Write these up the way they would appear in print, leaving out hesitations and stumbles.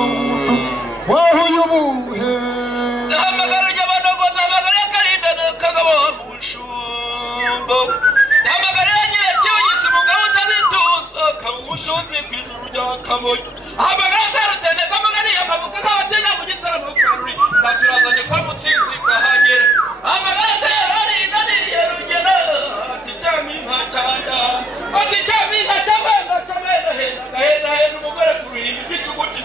umutu wahuye ubuhe hamagara ry'abanongoza hamagara y'akarindana kagabo mushumbo hamagara nyirakiwe yise umugabo utazitunza kamutunzi ku ijuru rya kamonyi hamagara sarutene hamagara y'amavuka nk'abatinya mu gitaramo kwaruri naturazanye kwa mutsinzi kahagera hamagara serari naniriye rugena ati cyaminka cyanja ati cyaminka cyabana cyabana heza heza umugore ku ruhimbi rw'icuguti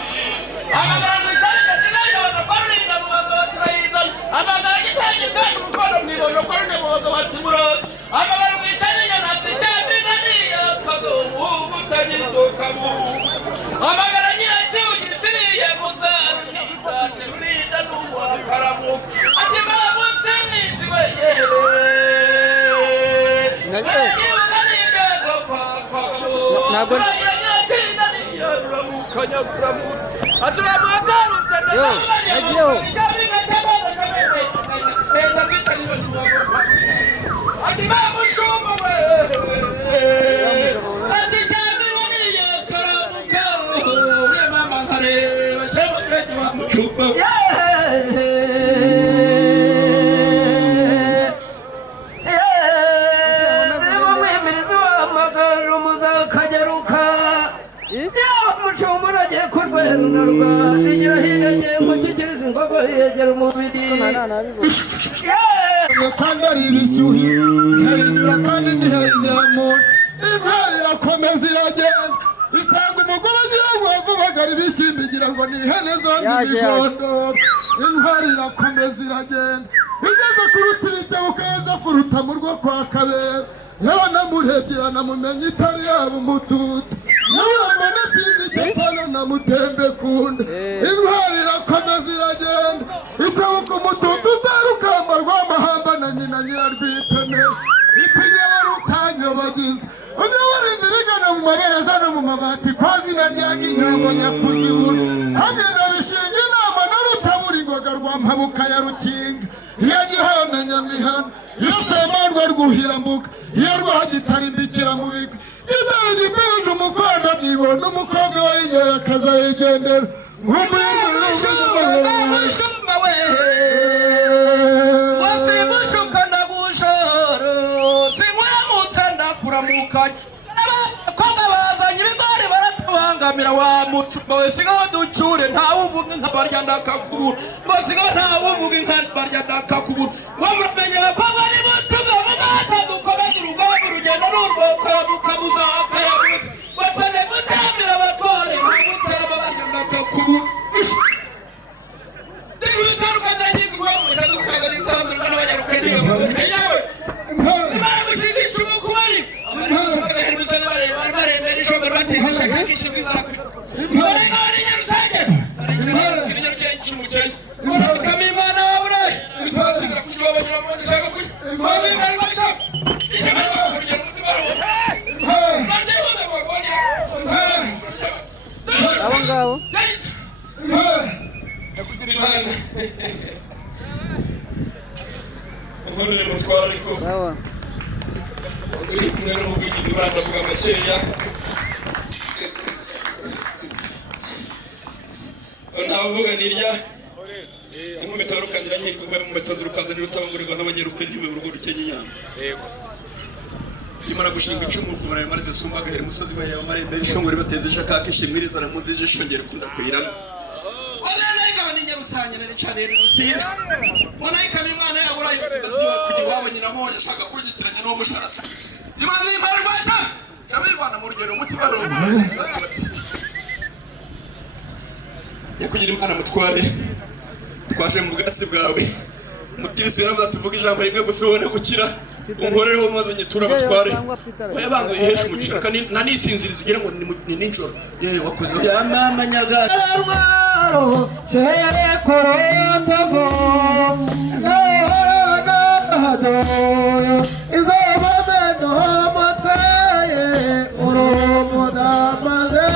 hamagara rwitari katinari abana kwaruri na mubaza batirayizana hamagara gitangi kandi umukono mwibondo kwarune mubaza batimuraza hamagara rwitari nyana ati cyaminka niya kadomu ubutagizokamu hamagara nyirakiwe gisiriye muzani ati rurinda n'uwakaramu ati mamutsinisi weyewe kandi ari ibishyuhi hejuru kandi ntihegera muntu intwari irakomeza iragenda isanga umugore agira ngo avubagara ibishyimbo igira ngo ni ihene zombi ibigondo intwari irakomeza iragenda igeze ku rutirike bukeza furuta mu rwo kwa kabera yaranamurebye iranamumenye itari yaba umututu yaburamane sinzi icyo cyane namutembe kunda intwari irakomeza iragenda icyabuka umututu uzarukamba rw'amahamba na nyina nyirarwitemera itinyaba rutanyobagiza ujya warinze rigana mu mabereza no mu mabati kwa zina ryaga inyambo nyakuzibura hagenda bishinga inama na rutabura ingoga rwa mpabuka ya rukinga iya gihana nyamihana iyo semarwa rwuhirambuga iyo rwagitara imbikira mu bigwi gitara gipinje umukondo byibona umukobwa we yinyoye akazayigendera Mushumba we wasimushuka ndagushoro simuramutse ndakuramukanye abakobwa bazanye ibigori baratubangamira wa mushumba we sigaho ducyure ntawe uvuga inka barya ndakakubura ngo sigaho ntawe uvuga inka barya ndakakubura ngo muramenye abakobwa ni mutume mu mata dukomeze urugamba urugendo n'urwokamuka muzakaramutse batane gutamira abakore ntagutarama barya ndakakubura Ubundi mutwara ariko uri kumwe n'umuvugizi baravuga makeya ntavuga nirya inkubito rukangira nkiko mu metozo rukazana rutabangurirwa n'abanyeruko ndiwe urugo rukenya inyama yego kimara gushinga icumu kumara marize sumba gahera umusozi bahera amarembe ishongore batezeje kakishimwiriza na muzije shongere kunda kuyirana rusanye nari cyane rusine mwana ikami mwana yabura ibitugasiba kugira wabo nyina mo yashaka kugitiranya no mushatsi imaze impare rwasha jamwe rwana mu rugero mutima ro yakugira imana mutware twaje mu bwatsi bwawe mutirisi yaravuze tuvuga ijambo rimwe gusa ubone gukira unkoreho mazanye turabatware wayabanze yihesha umugisha kandi nanisinziriza ugira ngo ni ninjoro yewe wakoze ya mama nyagarwaro chere korontago na do izaba beno mataye uromoda maze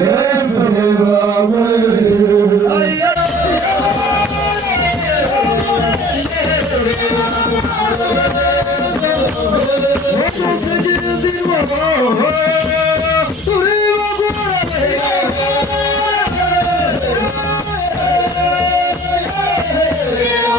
Yes, Yeah.